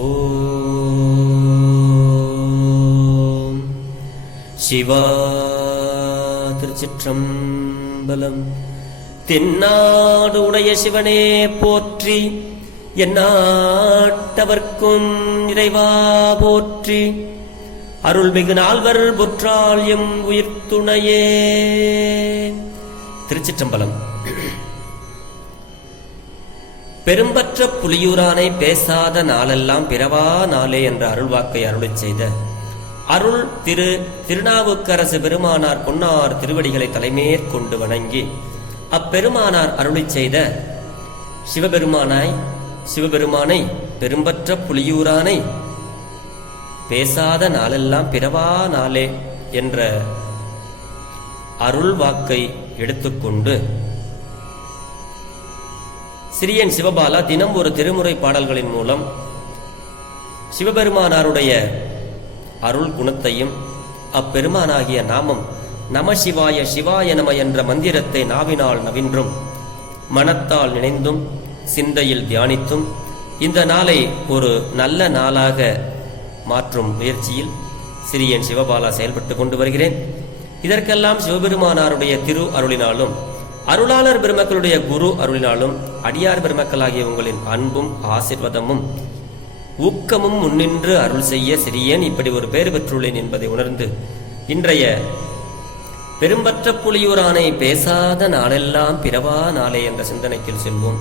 ஓம் சிவா. திருச்சிற்றம்பலம். தென்னாடு உடைய சிவனே போற்றி, எந்நாட்டவர்க்கும் இறைவா போற்றி. அருள்மிகு நால்வர் பொற்றால் எம் உயிர்த்துணையே. திருச்சிற்றம்பலம். பெரும்பற்ற புலியூரானை பேசாத நாளெல்லாம் பிறவா நாளே என்ற அருள்வாக்கை அருளச் செய்த அருள் திருநாவுக்கரசு பெருமானார் பொன்னார் திருவடிகளை தலைமேற்கொண்டு வணங்கி அப்பெருமானார் அருளிச் செய்த சிவபெருமானை பெரும்பற்ற புலியூரானை பேசாத நாளெல்லாம் பிறவா நாளே என்ற அருள் வாக்கை எடுத்துக்கொண்டு சிறியன் சிவபாலா தினம் ஒரு திருமுறை பாடல்களின் மூலம் சிவபெருமானாருடைய அருள் குணத்தையும் அப்பெருமானாகிய நாமம் நம சிவாய சிவாய நம என்ற மந்திரத்தை நாவினால் நவின்றும் மனத்தால் நினைந்தும் சிந்தையில் தியானித்தும் இந்த நாளை ஒரு நல்ல நாளாக மாற்றும் முயற்சியில் சிறியன் சிவபாலா செயல்பட்டு கொண்டு வருகிறேன். இதற்கெல்லாம் சிவபெருமானாருடைய திரு அருளினாலும் அருளாளர் பெருமக்களுடைய குரு அருளினாலும் அடியார் பெருமக்களாகிய உங்களின் அன்பும் ஆசீர்வாதமும் ஊக்கமும் முன்னின்று அருள் செய்ய சிறியன் இப்படி ஒரு பெயர் பெற்றுள்ளேன் என்பதை உணர்ந்து இன்றைய பெரும்பற்ற புலியூரானை பேசாத நாளெல்லாம் பிறவா நாளே என்ற சிந்தனைக்கு செல்வோம்.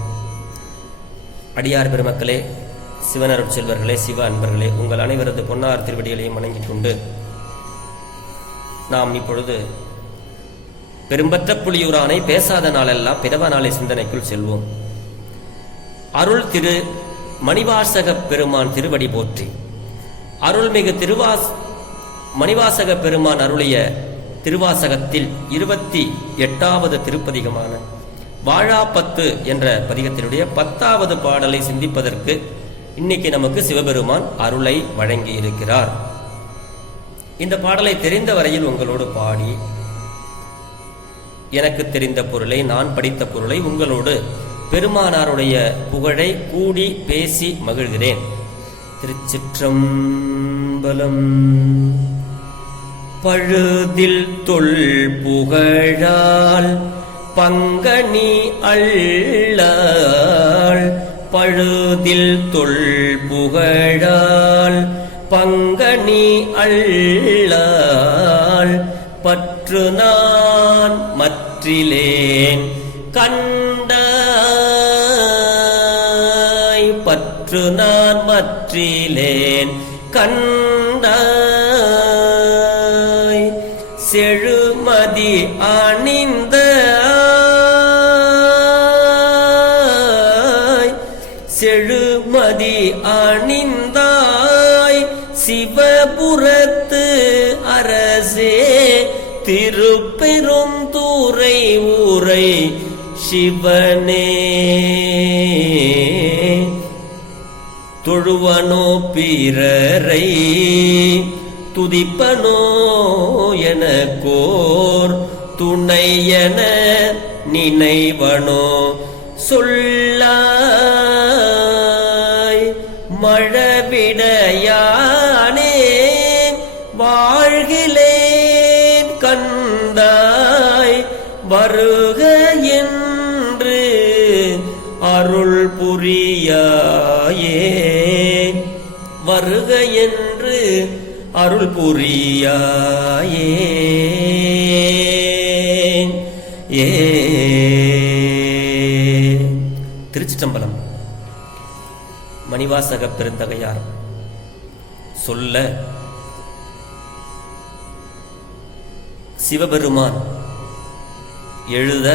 அடியார் பெருமக்களே, சிவனருட் செல்வர்களே, சிவ அன்பர்களே, உங்கள் அனைவரது பொன்னார் திருவடிகளையும் வணங்கிக் கொண்டு நாம் இப்பொழுது பெரும்பற்ற புலியூரானை பேசாத நாளெல்லாம் பிறவா நாளை சிந்தனைக்குள் செல்வோம். அருள் திரு மணிவாசக பெருமான் திருவடி போற்றி. அருள்மிகு மணிவாசக பெருமான் அருளிய திருவாசகத்தில் 28வது திருப்பதிகமான வாழாப்பத்து என்ற பதிகத்தினுடைய 10வது பாடலை சிந்திப்பதற்கு இன்னைக்கு நமக்கு சிவபெருமான் அருளை வழங்கி இருக்கிறார். இந்த பாடலை தெரிந்த வரையில் உங்களோடு பாடி எனக்கு தெரிந்த பொருளை, நான் படித்த பொருளை உங்களோடு பெருமானாருடைய புகழை கூடி பேசி மகிழ்கிறேன். திருச்சிற்றம்பலம். பழுதில் தொல் புகழால் பங்கனி அள்ளாள், பழுதில் தொல் புகழால் பங்கனி அள்ளாள், பற்று நான் மற்றிலேன் கண்டாய், பற்று நான் மற்றிலேன் கண்டாய், செழுமதி அணிந்த செழுமதி அணிந்தாய், சிவபுரத்து அரசே திருப்பெரும் தூரை ஊரை சிவனே, தொழுவனோ பிறரை துதிப்பனோ எனக்கோர் துணையென நினைவனோ சொல்லாய், மழவிடையானே வாழ்கிலேன் கண்டாய், வருக என்று அருள் புரியாயே, வருக என்று அருள் புரியாயே. திருச்சிற்றம்பலம். மணிவாசக பெருந்தகையார் சொல்ல சிவபெருமான் எழுத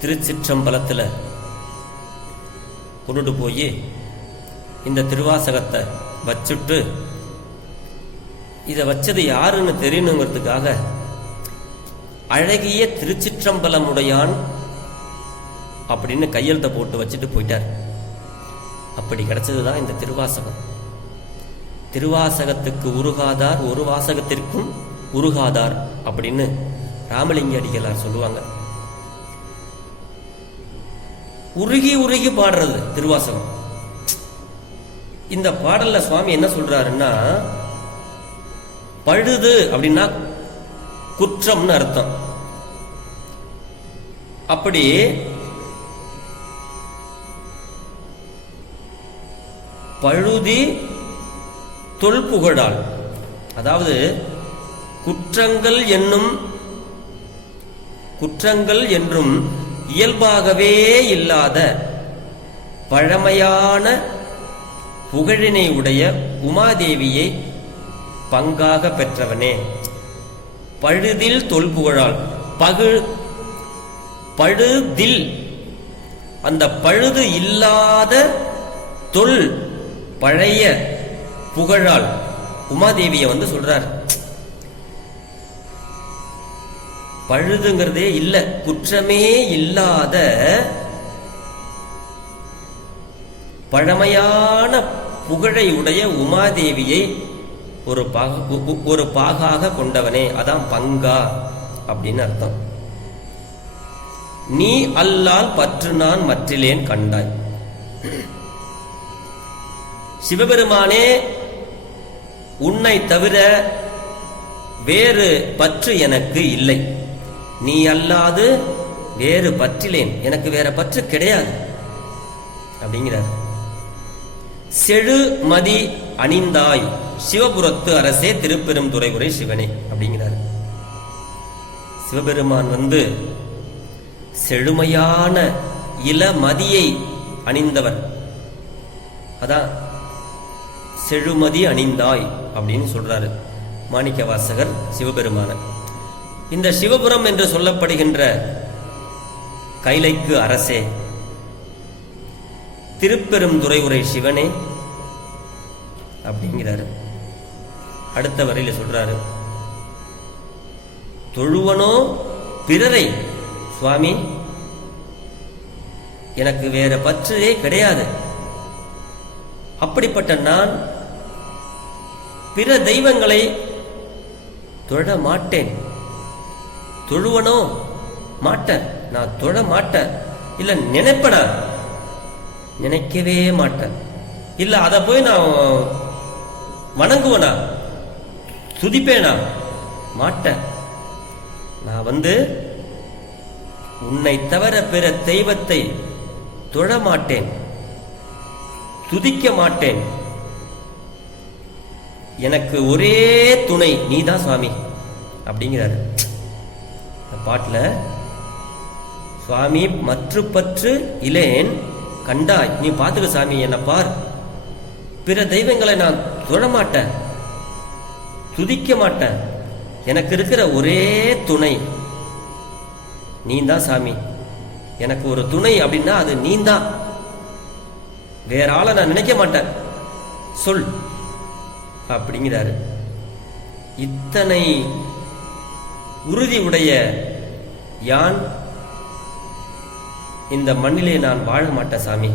திருச்சிற்றம்பலத்தில் கொண்டு போய் இந்த திருவாசகத்தை வச்சுட்டு இதை வச்சது யாருன்னு தெரியணுங்கிறதுக்காக அழகிய திருச்சிற்றம்பலமுடையான் அப்படின்னு கையெழுத்தை போட்டு வச்சுட்டு போயிட்டார். அப்படி கிடைச்சதுதான் இந்த திருவாசகம். திருவாசகத்துக்கு உருகாதார் ஒரு வாசகத்திற்கும் உருகாதார் அப்படின்னு ராமலிங்க அடிகளார் சொல்லுவாங்க. உருகி உருகி பாடுறது திருவாசகம். இந்த பாடல்ல சுவாமி என்ன சொல்றாருன்னா, பழுது அப்படின்னா குற்றம்னு அர்த்தம். அப்படி பழுதி தொல்புகழால், அதாவது குற்றங்கள் என்றும் இயல்பாகவே இல்லாத பழமையான புகழினை உடைய உமாதேவியை பங்காக பெற்றவனே. பழுதில் தொல்புகழால், பழுதில் அந்த பழுது இல்லாத தொல் பழைய புகழால் உமாதேவியை சொல்றார். பழுதுங்கிறதே இல்ல, குற்றமே இல்லாத பழமையான புகழை உடைய உமாதேவியை ஒரு பாகாக கொண்டவனே, அதான் பங்கா அப்படின்னு அர்த்தம். நீ அல்லால் பற்று நான் மற்றிலேன் கண்டாய். சிவபெருமானே, உன்னை தவிர வேறு பற்று எனக்கு இல்லை. நீ அல்லாது வேறு பற்றிலேன், எனக்கு வேற பற்று கிடையாது அப்படிங்கிறார். செழு மதி அணிந்தாய் சிவபுரத்து அரசே திருப்பெரும் துறையுரை சிவனே அப்படிங்கிறார். சிவபெருமான் செழுமையான இளமதியை அணிந்தவர். அதான் செழுமதி அணிந்தாய் அப்படின்னு சொல்றாரு மாணிக்க வாசகர் சிவபெருமான. இந்த சிவபுரம் என்று சொல்லப்படுகின்ற கைலைக்கு அரசே, திருப்பெரும் துறையுரை சிவனே அப்படிங்கிறாரு. அடுத்த வரையில சொல்றாரு, தொழுவனோ பிறரை, சுவாமி எனக்கு வேற பற்றே கிடையாது. அப்படிப்பட்ட நான் பிற தெய்வங்களை தொழ மாட்டேன். தொழுவனோ மாட்டேன், நான் தொழ மாட்டேன். இல்ல நினைப்பனா, நினைக்கவே மாட்டேன். இல்ல அதை போய் நான் வணங்குவனா, துதிப்பேனா, மாட்டேன். நான் உன்னை தவிர பிற தெய்வத்தை தொழ மாட்டேன், துதிக்க மாட்டேன். எனக்கு ஒரே துணை நீதான் சுவாமி அப்படிங்கிறாரு பாட்டுல. சுவாமி மற்ற பற்று இலேன் கண்டாய், நீ பாத்துக்க சாமி, என்ன பார். பிற தெய்வங்களை நான் தொழ மாட்டேன், துதிக்க மாட்டேன். எனக்கு இருக்கிற ஒரே துணை நீதான் சாமி. எனக்கு ஒரு துணை அப்படின்னா அது நீதான், வேற ஆளை நான் நினைக்க மாட்டேன், சொல் அப்படிங்கிறாரு. இத்தனை உறுதி உடைய யான் இந்த மண்ணிலே நான் வாழ மாட்டேன் சாமி.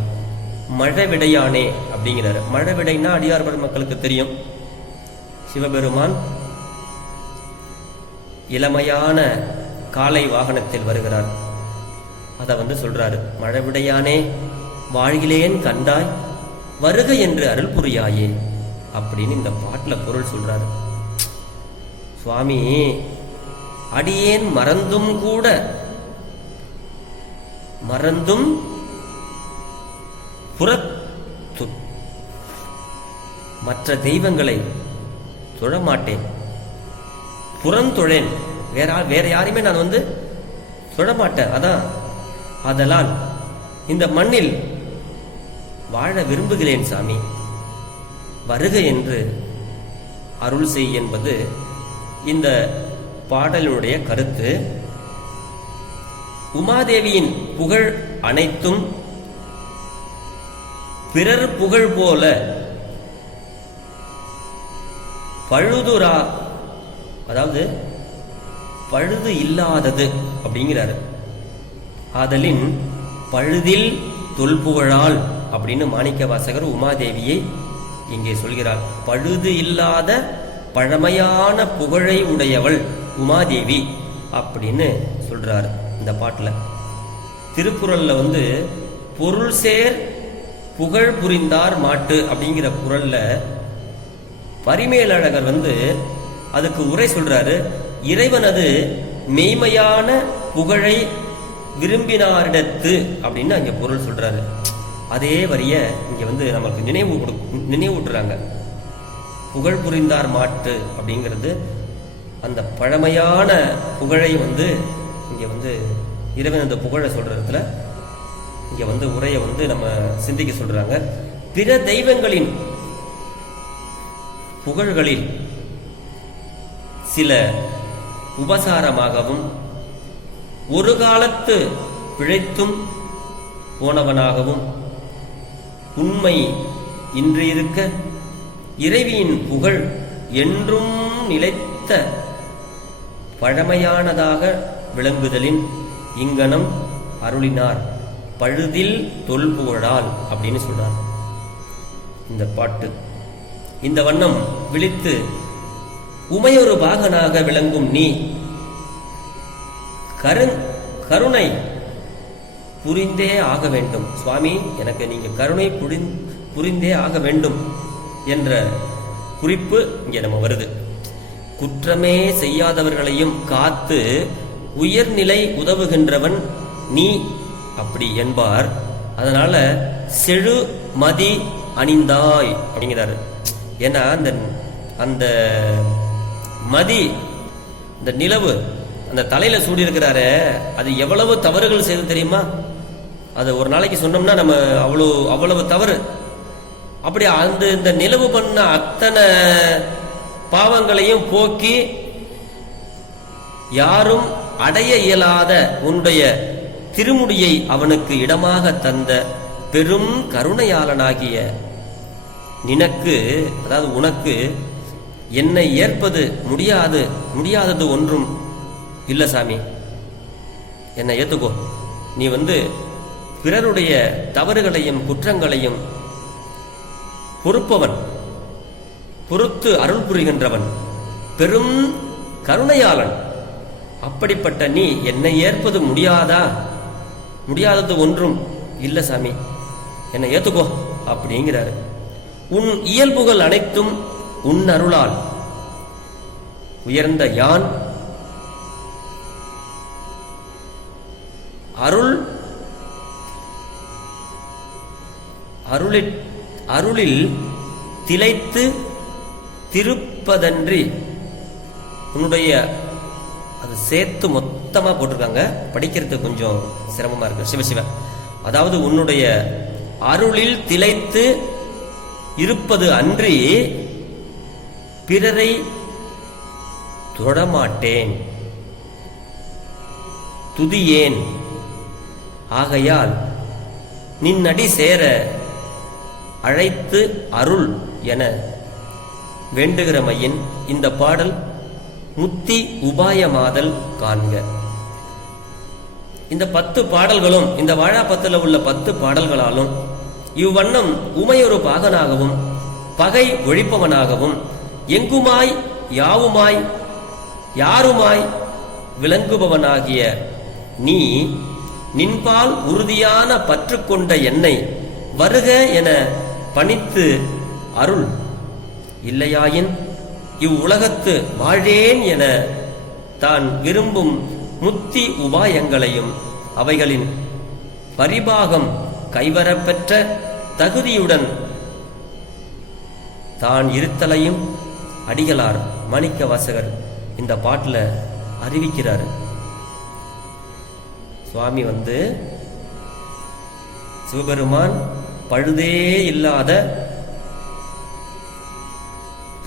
மழை விடையானே அப்படிங்கிறாரு. மழை விடைன்னா அடியார் மக்களுக்கு தெரியும். சிவபெருமான் இளமையான காலை வாகனத்தில் வருகிறார். அதை சொல்றாரு, மழை விடையானே வாழ்கிலேன் கண்டாய் வருக என்று அருள் புரியாயே அப்படின்னு இந்த பாட்டுல பொருள் சொல்றாரு. சுவாமி, அடியேன் மறந்தும் புறத்து மற்ற தெய்வங்களை தொழமாட்டேன், புறந்தொழேன். வேற யாரையுமே நான் தொழமாட்டேன். அதனால் இந்த மண்ணில் வாழ விரும்புகிறேன் சாமி, வருக என்று அருள் செய் என்பது இந்த பாடலுடைய கருத்து. உமாதேவியின் புகழ் அனைத்தும் பிறர் புகழ் போல பழுதுரா, அதாவது பழுது இல்லாதது அப்படிங்கிறாரு. ஆதலின் பழுதில் தொல்புகழால் அப்படின்னு மாணிக்க வாசகர் உமாதேவியை இங்கே சொல்கிறார். பழுது இல்லாத பழமையான புகழை உடையவள் உமாதேவி அப்படின்னு சொல்றாரு இந்த பாட்டுல. திருக்குறள்ல பொருள் சேர் புகழ் புரிந்தார் மாட்டு அப்படிங்கிற குறள்ல பரிமேலழகர் அதுக்கு உரை சொல்றாரு. இறைவனது மெய்மையான புகழை விரும்பினாரிடத்து அப்படின்னு அங்க பொருள் சொல்றாரு. அதே வரிய இங்க நமக்கு நினைவூட்டுறாங்க. புகழ் புரிந்தார் மாட்டு அப்படிங்கிறது அந்த பழமையான புகழை இங்க இறைவன் அந்த புகழை சொல்றதுல இங்க உரையை நம்ம சிந்திக்க சொல்றாங்க. பிற தெய்வங்களின் புகழ்களில் சில உபசாரமாகவும் ஒரு காலத்து பிழைத்தும் போனவனாகவும் உண்மை இன்று இருக்க இறைவியின் புகழ் என்றும் நிலைத்த பழமையானதாக விளங்குதலின் இங்கனம் அருளினார் பழுதில் தொல்புகழால் அப்படின்னு சொல்றார் இந்த பாட்டு. இந்த வண்ணம் விழித்து உமையொரு பாகனாக விளங்கும் நீ கருணை புரிந்தே ஆக வேண்டும். சுவாமி, எனக்கு நீங்க கருணை புரிந்தே ஆக வேண்டும் என்ற குறிப்பு இங்க வருது. குற்றமே செய்யாதவர்களையும் காத்து உயர்நிலை உதவுகின்றவன் நீ அப்படி என்பார். அதனால செழு மதி அணிந்தாய் அப்படிங்கிறாரு. ஏன்னா அந்த மதி, இந்த நிலவு அந்த தலையில சூடி இருக்கிறாரு, அது எவ்வளவு தவறுகள் செய்து தெரியுமா? அது ஒரு நாளைக்கு சொன்னோம்னா நம்ம அவ்வளவு தவறு. அப்படி இந்த நிலவு பண்ண அத்தனை பாவங்களையும் போக்கி யாரும் அடைய இயலாத உன்னுடைய திருமுடியை அவனுக்கு இடமாக தந்த பெரும் கருணையாளனாகிய நினக்கு, அதாவது உனக்கு என்னை ஏற்பது முடியாதது ஒன்றும் இல்ல சாமி, என்னை ஏத்துக்கோ. நீ பிறருடைய தவறுகளையும் குற்றங்களையும் பொறுப்பவன், பொறுத்து அருள் புரிகின்றவன், பெரும் கருணையாளன். அப்படிப்பட்ட நீ என்னை ஏற்பது முடியாதது ஒன்றும் இல்ல சாமி, என்னை ஏத்துக்கோ அப்படிங்கிறாரு. உன் இயல்புகள் அனைத்தும் உன் அருளால் உயர்ந்த யான் அருளில் திளைத்து திருப்பதன்றி உன்னுடைய, அது சேர்த்து மொத்தமா போட்டிருக்காங்க, படிக்கிறது கொஞ்சம் சிரமமா இருக்கு. சிவசிவ, அதாவது உன்னுடைய அருளில் திளைத்து இருப்பது அன்றி பிறரை தொடமாட்டேன், துதியேன். ஆகையால் நின்னடி சேர அழைத்து அருள் என வேண்டுகிறமையின் இந்த பாடல் முத்தி உபாயமாதல் காண்க. இந்த 10 பாடல்களும், இந்த வாழாப்பத்தில் உள்ள 10 பாடல்களாலும் இவ்வண்ணம் உமையொரு பாகனாகவும் பகை ஒழிப்பவனாகவும் எங்குமாய் யாவுமாய் யாருமாய் விளங்குபவனாகிய நீ நின்பால் உறுதியான பற்று கொண்ட என்னை வருக என பணித்து அருள். இல்லையாயின் இவ்வுலகத்து வாழேன் என தான் விரும்பும் முத்தி உபாயங்களையும் அவைகளின் பரிபாகம் கைவரப்பெற்ற தகுதியுடன் தான் இருத்தலையும் அடிகளார் மாணிக்க வாசகர் இந்த பாட்டுல அறிவிக்கிறார். சுவாமி சிவபெருமான் பழுதே இல்லாத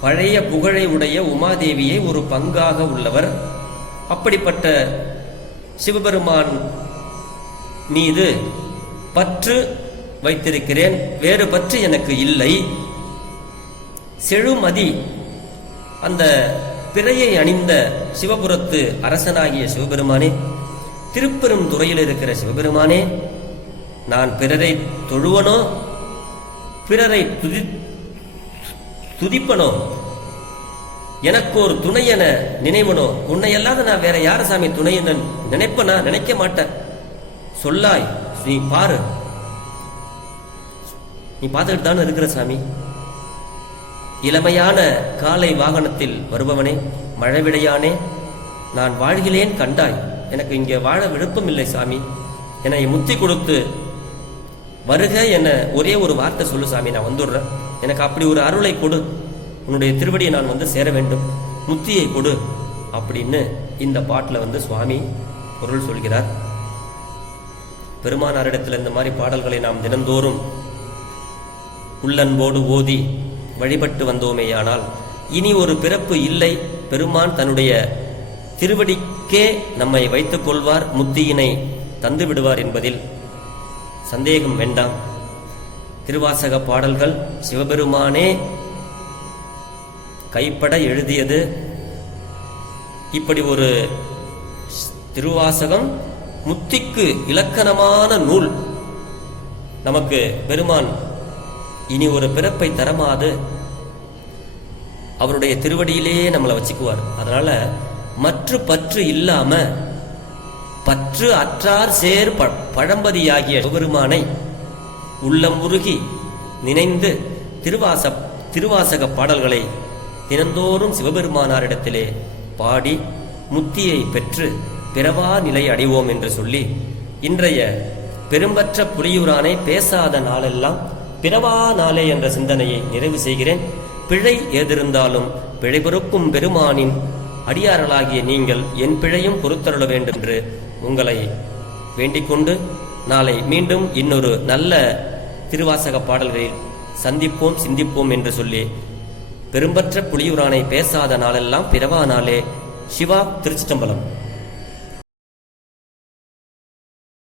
பழைய புகழை உடைய உமாதேவியை ஒரு பங்காக உள்ளவர். அப்படிப்பட்ட சிவபெருமான் மீது பற்று வைத்திருக்கிறேன், வேறு பற்று எனக்கு இல்லை. செழுமதி, அந்த பிறையை அணிந்த சிவபுரத்து அரசனாகிய சிவபெருமானே, திருப்பெரும் துறையில் இருக்கிற சிவபெருமானே, நான் பிறரை தொழுவனோ பிறரை துதிப்பனோ எனக்கு ஒரு துணை என நினைவனோ, உன்னை அல்லாத நான் வேற யார சாமி துணை என நினைப்பனா? நினைக்க மாட்டேன். சொல்லாய், நீ பாரு. நீ பார்த்துக்கிட்டு தானே இருக்கிற சாமி. இளமையான காலை வாகனத்தில் வருபவனே, மழவிடையானே, நான் வாழ்கிறேன் கண்டாய், எனக்கு இங்கே வாழ விருப்பம் இல்லை சாமி, என்னை முத்தி கொடுத்து வருக என ஒரே ஒரு வார்த்தை சொல்லு சாமி, நான் வந்துடுறேன், எனக்கு அப்படி ஒரு அருளை கொடு, உன்னுடைய திருவடியை நான் வந்து சேர வேண்டும், முத்தியை கொடு அப்படின்னு இந்த பாட்டில் சுவாமி பொருள் சொல்கிறார். பெருமானாரிடத்தில் இந்த மாதிரி பாடல்களை நாம் தினந்தோறும் உள்ளன்போடு ஓதி வழிபட்டு வந்தோமேயானால் இனி ஒரு பிறப்பு இல்லை, பெருமான் தன்னுடைய திருவடிக்கே நம்மை வைத்துக் கொள்வார், முத்தியினை தந்து விடுவார் என்பதில் சந்தேகம் வேண்டாம். திருவாசக பாடல்கள் சிவபெருமானே கைப்பட எழுதியது. இப்படி ஒரு திருவாசகம் முத்திக்கு இலக்கணமான நூல். நமக்கு பெருமான் இனி ஒரு பிறப்பை தரமாது அவருடைய திருவடியிலேயே நம்மளை வச்சுக்குவார். அதனால மற்ற பற்று இல்லாம பற்று அற்றார் சேர் பழம்பதியாகிய சிவபெருமானை உள்ளம் உருகி நினைந்து திருவாசக பாடல்களை தினந்தோறும் சிவபெருமானாரிடத்திலே பாடி முத்தியை பெற்று பிறவா நிலை அடைவோம் என்று சொல்லி இன்றைய பெரும்பற்ற புலியூரானை பேசாத நாளெல்லாம் பிறவா நாளே என்ற சிந்தனையை நிறைவு செய்கிறேன். பிழை ஏதிருந்தாலும் பிழை பொறுக்கும் பெருமானின் அடியார்களாகிய நீங்கள் என் பிழையும் பொறுத்தருள வேண்டும் என்று உங்களை வேண்டிக் கொண்டு நாளை மீண்டும் இன்னொரு நல்ல திருவாசக பாடல்களில் சந்திப்போம் சிந்திப்போம் என்று சொல்லி பெரும்பற்ற புலியூரானை பேசாத நாளெல்லாம் பிறவா நாளே. சிவா, திருச்சிற்றம்பலம்.